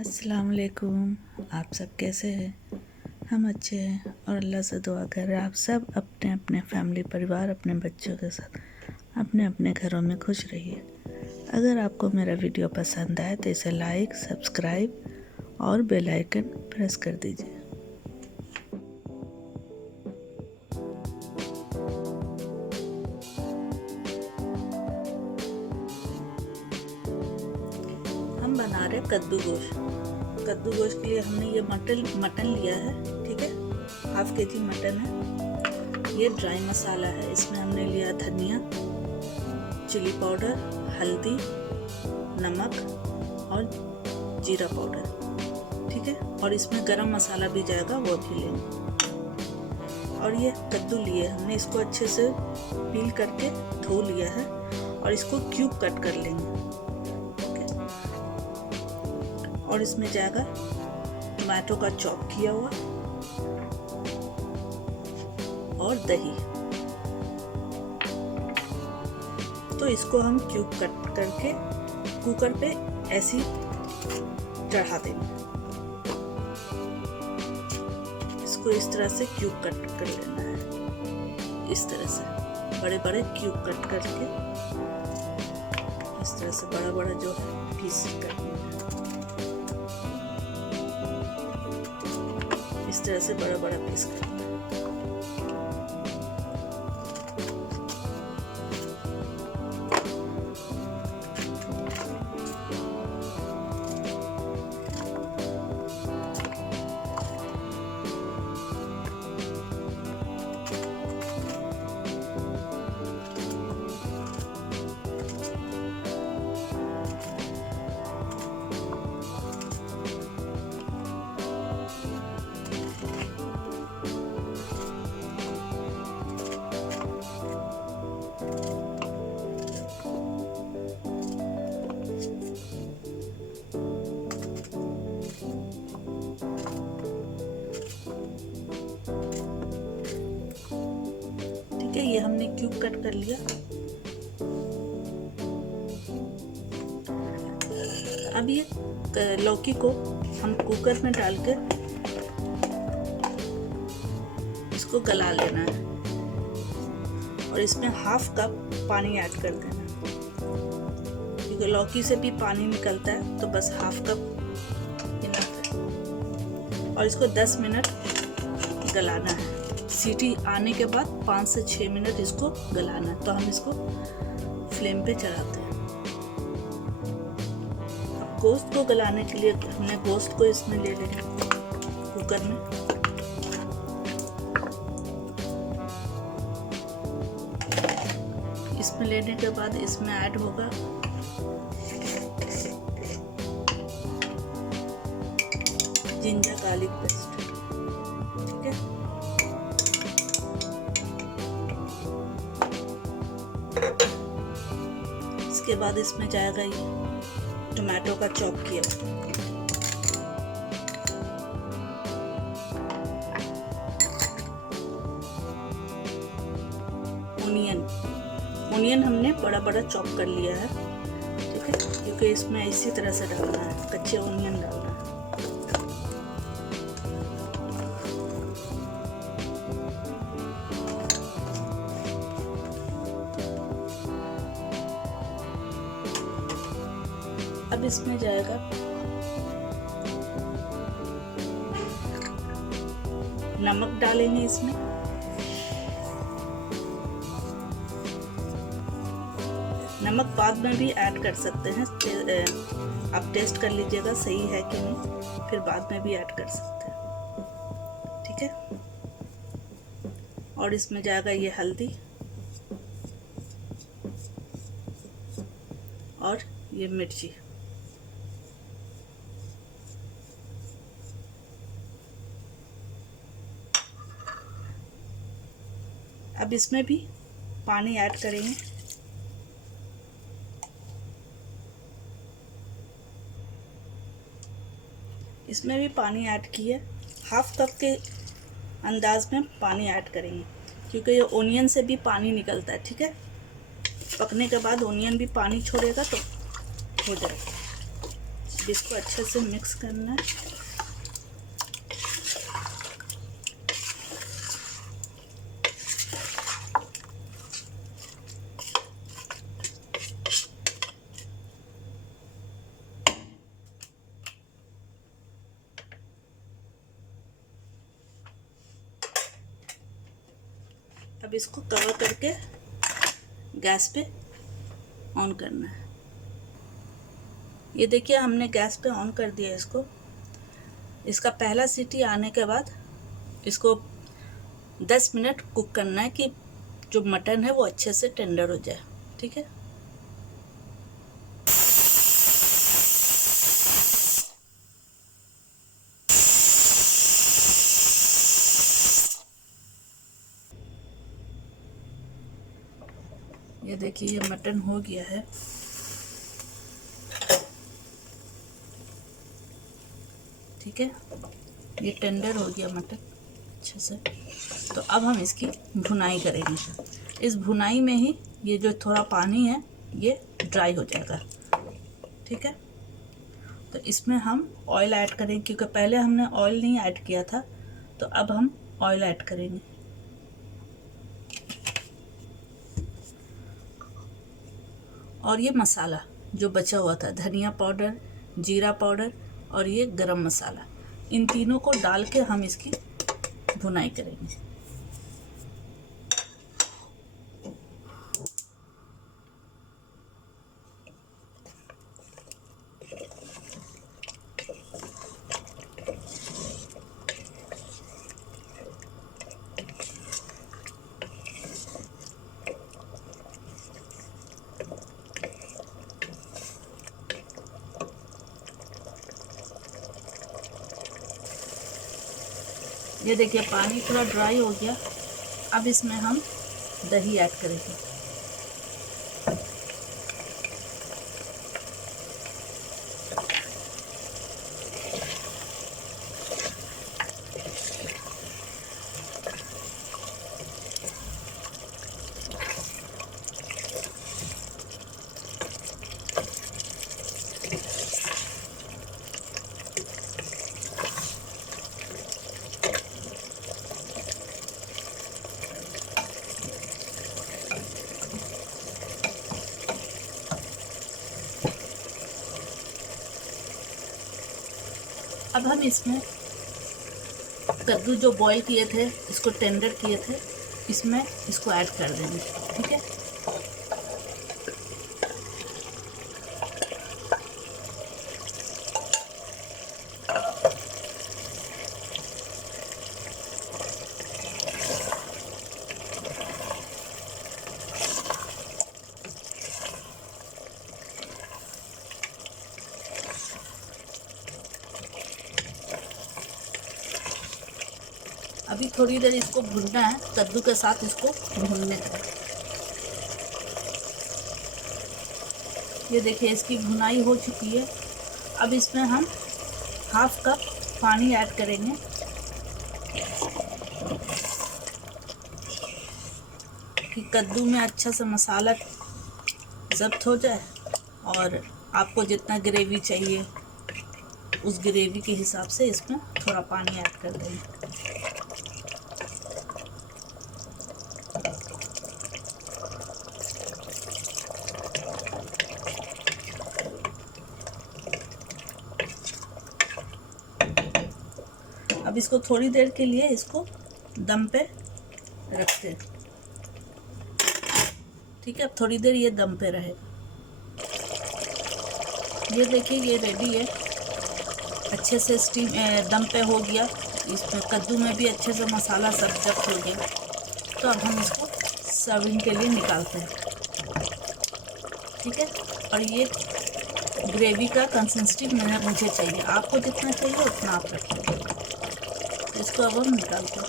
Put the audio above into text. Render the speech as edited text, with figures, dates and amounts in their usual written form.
अस्सलाम वालेकुम। आप सब कैसे हैं? हम अच्छे हैं और अल्लाह से दुआ कर रहे हैं आप सब अपने अपने फैमिली परिवार अपने बच्चों के साथ अपने अपने घरों में खुश रहिए। अगर आपको मेरा वीडियो पसंद आए तो इसे लाइक, सब्सक्राइब और बेल आइकन प्रेस कर दीजिए। हम बना रहे कद्दू गोश्त। कद्दू गोश्त के लिए हमने ये मटन लिया है, ठीक है, 1/2 kg मटन है। ये ड्राई मसाला है, इसमें हमने लिया धनिया, चिली पाउडर, हल्दी, नमक और जीरा पाउडर, ठीक है। और इसमें गरम मसाला भी जाएगा, वो भी लेंगे। और ये कद्दू लिए हमने, इसको अच्छे से पील करके धो लिया है और इसको क्यूब कट कर लेंगे। और इसमें जाएगा टमाटो का चॉप किया हुआ और दही। तो इसको हम क्यूब कट करके कुकर पे ऐसे चढ़ा देंगे। इसको इस तरह से क्यूब कट कर लेना है, इस तरह से बड़े बड़े क्यूब कट करके इस तरह से बड़ा बड़ा जो है पीस करना है। इस तरह से बड़ा बड़ा पीस करना है। ये हमने क्यूब कट कर लिया। अब ये लौकी को हम कुकर में डालकर इसको गला लेना है और इसमें 1/2 कप पानी ऐड कर देना है, क्योंकि लौकी से भी पानी निकलता है, तो बस 1/2 कप इनफ है। और इसको 10 मिनट गलाना है। सीटी आने के बाद 5 से 6 मिनट इसको गलाना है। तो हम इसको फ्लेम पे चढ़ाते हैं। अब गोश्त को गलाने के लिए हमने गोश्त को इसमें ले लेना कुकर में। इसमें लेने के बाद इसमें ऐड होगा जिंजर गार्लिक पेस्ट, ठीक है। इसके बाद इसमें जाएगा ये टमाटो का चॉप किया, ओनियन हमने बड़ा बड़ा चॉप कर लिया है, ठीक है, क्योंकि इसमें इसी तरह से डालना है, कच्चे ओनियन डालना है। अब इसमें जाएगा नमक डालेंगे इसमें, नमक बाद में भी ऐड कर सकते हैं, आप टेस्ट कर लीजिएगा सही है कि नहीं, फिर बाद में भी ऐड कर सकते हैं, ठीक है। और इसमें जाएगा ये हल्दी और ये मिर्ची। अब इसमें भी पानी ऐड करेंगे। इसमें भी पानी ऐड किए, 1/2 कप के अंदाज में पानी ऐड करेंगे, क्योंकि ये ओनियन से भी पानी निकलता है, ठीक है। पकने के बाद ओनियन भी पानी छोड़ेगा तो हो जाएगा। अब इसको अच्छे से मिक्स करना है। अब इसको कवर करके गैस पे ऑन करना है। ये देखिए हमने गैस पे ऑन कर दिया इसको। इसका पहला सीटी आने के बाद इसको 10 मिनट कुक करना है कि जो मटन है वो अच्छे से टेंडर हो जाए। ठीक है, ये देखिए ये मटन हो गया है। ठीक है, ये टेंडर हो गया मटन अच्छे से। तो अब हम इसकी भुनाई करेंगे। इस भुनाई में ही ये जो थोड़ा पानी है ये ड्राई हो जाएगा। ठीक है, तो इसमें हम ऑयल ऐड करेंगे, क्योंकि पहले हमने ऑयल नहीं ऐड किया था, तो अब हम ऑयल ऐड करेंगे। और ये मसाला जो बचा हुआ था, धनिया पाउडर, जीरा पाउडर और ये गरम मसाला, इन तीनों को डाल के हम इसकी भुनाई करेंगे। ये देखिए पानी पूरा ड्राई हो गया। अब इसमें हम दही ऐड करेंगे। अब हम इसमें कद्दू जो बॉईल किए थे, इसको टेंडर किए थे, इसमें इसको ऐड कर देंगे। ठीक है, अभी थोड़ी देर इसको भूनना है, कद्दू के साथ इसको भूनने का। ये देखिए इसकी भुनाई हो चुकी है। अब इसमें हम 1/2 कप पानी ऐड करेंगे। कि कद्दू में अच्छा सा मसाला ज़ब्त हो जाए और आपको जितना ग्रेवी चाहिए उस ग्रेवी के हिसाब से इसमें थोड़ा पानी ऐड कर देंगे। अब इसको थोड़ी देर के लिए इसको दम पे रखते हैं। ठीक है, अब थोड़ी देर ये दम पे रहेगा। ये देखिए ये रेडी है, अच्छे से स्टीम दम पे हो गया। इसमें कद्दू में भी अच्छे से मसाला सब जब्त हो गया। तो अब हम इसको सर्विंग के लिए निकालते हैं। ठीक है, और ये ग्रेवी का कंसिस्टेंसी मुझे चाहिए, आपको जितना चाहिए उतना आप रखिए। इसको अब हम निकालते हैं।